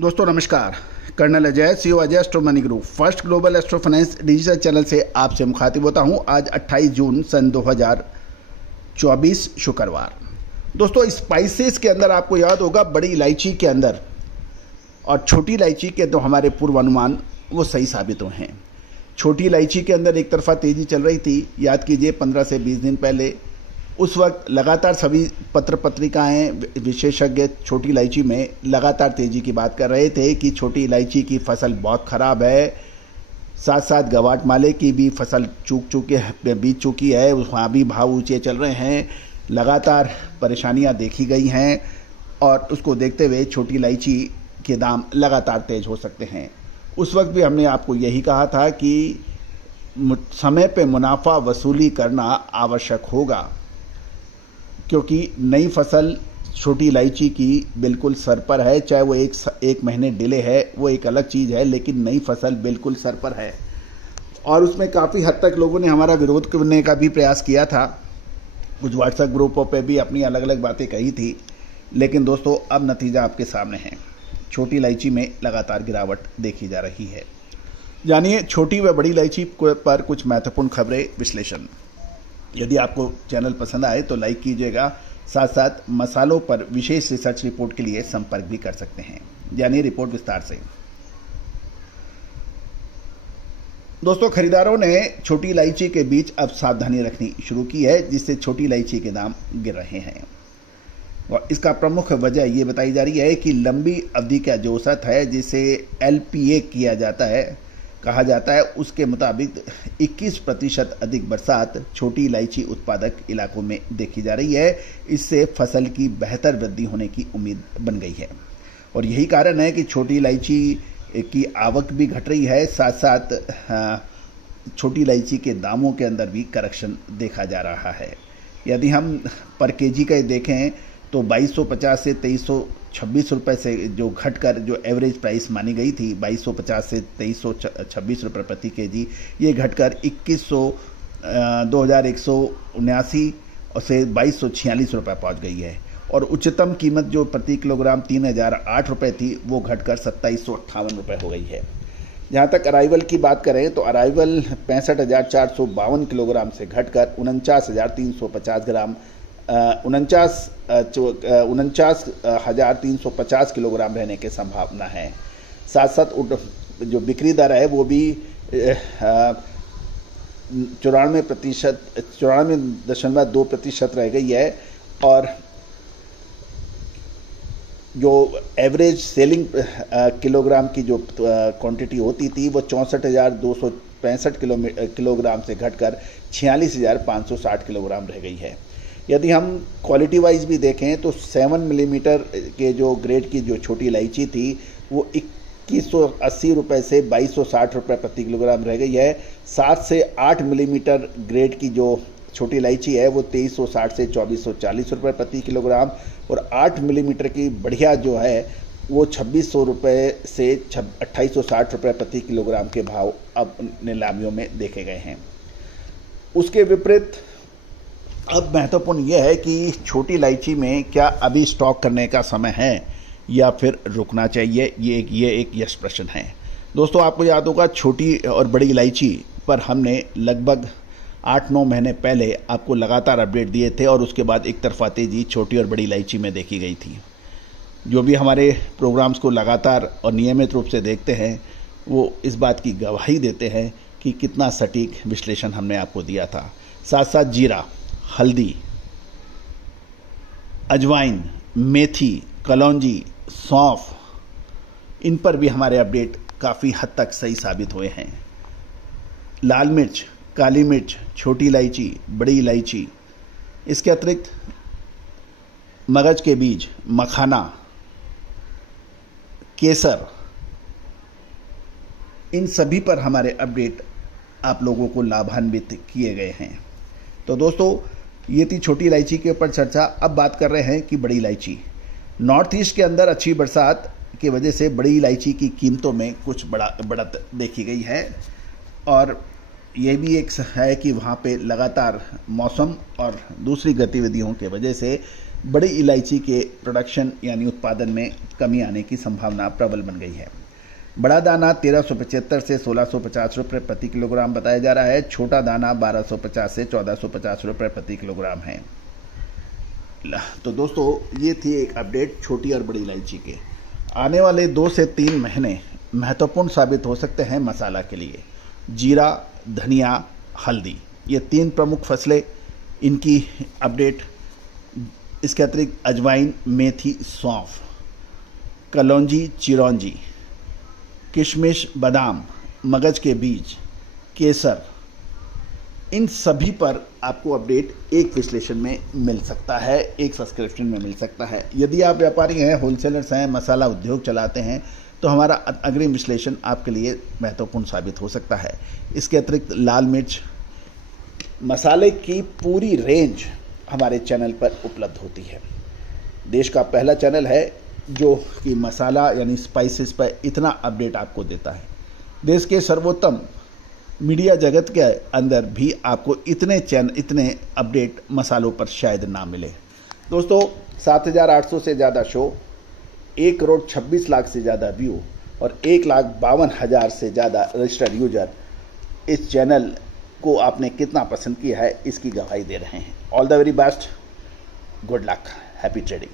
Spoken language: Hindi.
दोस्तों नमस्कार। Colonel Ajay, CEO Ajay astro money group first global astro finance digital channel से आपसे मुखातिब होता हूं। आज 28 जून सन 2024 शुक्रवार। दोस्तों स्पाइसेस के अंदर आपको याद होगा बड़ी इलायची के अंदर और छोटी इलायची के तो हमारे पूर्वानुमान वो सही साबित हुए हैं। छोटी इलायची के अंदर एक तरफा तेजी चल रही थी, याद कीजिए 15 से 20 दिन पहले। उस वक्त लगातार सभी पत्र पत्रिकाएं विशेषज्ञ छोटी इलायची में लगातार तेजी की बात कर रहे थे कि छोटी इलायची की फसल बहुत खराब है। साथ साथ गवाटमाले की भी फसल बीत चुकी है, वहाँ भी भाव ऊंचे चल रहे हैं। लगातार परेशानियां देखी गई हैं और उसको देखते हुए छोटी इलायची के दाम लगातार तेज हो सकते हैं। उस वक्त भी हमने आपको यही कहा था कि समय पे मुनाफा वसूली करना आवश्यक होगा, क्योंकि नई फसल छोटी इलायची की बिल्कुल सर पर है। चाहे वो एक महीने डिले है वो एक अलग चीज़ है, लेकिन नई फसल बिल्कुल सर पर है। और उसमें काफ़ी हद तक लोगों ने हमारा विरोध करने का भी प्रयास किया था, कुछ व्हाट्सएप ग्रुपों पे भी अपनी अलग अलग बातें कही थी। लेकिन दोस्तों अब नतीजा आपके सामने है। छोटी इलायची में लगातार गिरावट देखी जा रही है। जानिए छोटी व बड़ी इलायची पर कुछ महत्वपूर्ण खबरें, विश्लेषण। यदि आपको चैनल पसंद आए तो लाइक कीजिएगा। साथ साथ मसालों पर विशेष रिसर्च रिपोर्ट के लिए संपर्क भी कर सकते हैं। जानिए रिपोर्ट विस्तार से। दोस्तों खरीदारों ने छोटी इलायची के बीच अब सावधानी रखनी शुरू की है, जिससे छोटी इलायची के दाम गिर रहे हैं। और इसका प्रमुख वजह ये बताई जा रही है कि लंबी अवधि का जो औसत है, जिसे LPA कहा जाता है, उसके मुताबिक 21% अधिक बरसात छोटी इलायची उत्पादक इलाकों में देखी जा रही है। इससे फसल की बेहतर वृद्धि होने की उम्मीद बन गई है और यही कारण है कि छोटी इलायची की आवक भी घट रही है। साथ साथ छोटी इलायची के दामों के अंदर भी करेक्शन देखा जा रहा है। यदि हम पर केजी का देखें तो 2250 से 2326 रुपये से जो घटकर जो एवरेज प्राइस मानी गई थी 2250 से 2326 रुपये प्रति केजी, ये घटकर 2179 से 2246 रुपये पहुँच गई है। और उच्चतम कीमत जो प्रति किलोग्राम 3008 रुपये थी वो घटकर 2758 रुपये हो गई है। जहाँ तक अराइवल की बात करें तो अराइवल 65,452 किलोग्राम से घटकर 49,350 ग्राम 49,350 किलोग्राम रहने की संभावना है। साथ साथ जो बिक्री दर है वो भी 94.2% रह गई है। और जो एवरेज सेलिंग किलोग्राम की जो क्वांटिटी होती थी वो 64,265 किलोग्राम से घटकर 46,560 किलोग्राम रह गई है। यदि हम क्वालिटी वाइज भी देखें तो 7 मिलीमीटर के जो ग्रेड की जो छोटी इलायची थी वो 2180 रुपये से 2260 रुपये प्रति किलोग्राम रह गई है। 7 से 8 मिलीमीटर ग्रेड की जो छोटी इलायची है वो 2360 से 2440 रुपये प्रति किलोग्राम, और 8 मिलीमीटर की बढ़िया जो है वो 2600 रुपये से 2860 रुपये प्रति किलोग्राम के भाव अब नीलामियों में देखे गए हैं। उसके विपरीत अब महत्वपूर्ण यह है कि छोटी इलायची में क्या अभी स्टॉक करने का समय है या फिर रुकना चाहिए, ये एक यस प्रश्न है। दोस्तों आपको याद होगा छोटी और बड़ी इलायची पर हमने लगभग 8-9 महीने पहले आपको लगातार अपडेट दिए थे और उसके बाद एक तरफा तेजी छोटी और बड़ी इलायची में देखी गई थी। जो भी हमारे प्रोग्राम्स को लगातार और नियमित रूप से देखते हैं वो इस बात की गवाही देते हैं कि कितना सटीक विश्लेषण हमने आपको दिया था। साथ साथ जीरा, हल्दी, अजवाइन, मेथी, कलौंजी, सौंफ, इन पर भी हमारे अपडेट काफ़ी हद तक सही साबित हुए हैं। लाल मिर्च, काली मिर्च, छोटी इलायची, बड़ी इलायची, इसके अतिरिक्त मगज के बीज, मखाना, केसर, इन सभी पर हमारे अपडेट आप लोगों को लाभान्वित किए गए हैं। तो दोस्तों ये थी छोटी इलायची के ऊपर चर्चा। अब बात कर रहे हैं कि बड़ी इलायची। नॉर्थ ईस्ट के अंदर अच्छी बरसात की वजह से बड़ी इलायची की कीमतों में कुछ बढ़त देखी गई है और ये भी एक है कि वहाँ पे लगातार मौसम और दूसरी गतिविधियों के वजह से बड़ी इलायची के प्रोडक्शन यानी उत्पादन में कमी आने की संभावना प्रबल बन गई है। बड़ा दाना 1375 से 1650 रुपये प्रति किलोग्राम बताया जा रहा है। छोटा दाना 1250 से 1450 रुपये प्रति किलोग्राम है। तो दोस्तों ये थी एक अपडेट छोटी और बड़ी इलायची के। आने वाले 2 से 3 महीने महत्वपूर्ण साबित हो सकते हैं मसाला के लिए। जीरा, धनिया, हल्दी, ये 3 प्रमुख फसलें, इनकी अपडेट। इसके अतिरिक्त अजवाइन, मेथी, सौंफ, कलौंजी, चिरौंजी, किशमिश, बादाम, मगज के बीज, केसर, इन सभी पर आपको अपडेट एक विश्लेषण में मिल सकता है, एक सब्सक्रिप्शन में मिल सकता है। यदि आप व्यापारी हैं, होलसेलर्स हैं, मसाला उद्योग चलाते हैं, तो हमारा अग्रिम विश्लेषण आपके लिए महत्वपूर्ण साबित हो सकता है। इसके अतिरिक्त लाल मिर्च, मसाले की पूरी रेंज हमारे चैनल पर उपलब्ध होती है। देश का पहला चैनल है जो कि मसाला यानी स्पाइसेस पर इतना अपडेट आपको देता है। देश के सर्वोत्तम मीडिया जगत के अंदर भी आपको इतने अपडेट मसालों पर शायद ना मिले। दोस्तों 7,800 से ज़्यादा शो, 1,26,00,000 से ज़्यादा व्यू और 1,52,000 से ज़्यादा रजिस्टर्ड यूजर इस चैनल को आपने कितना पसंद किया है इसकी गवाही दे रहे हैं। All the very best, good luck, happy trading.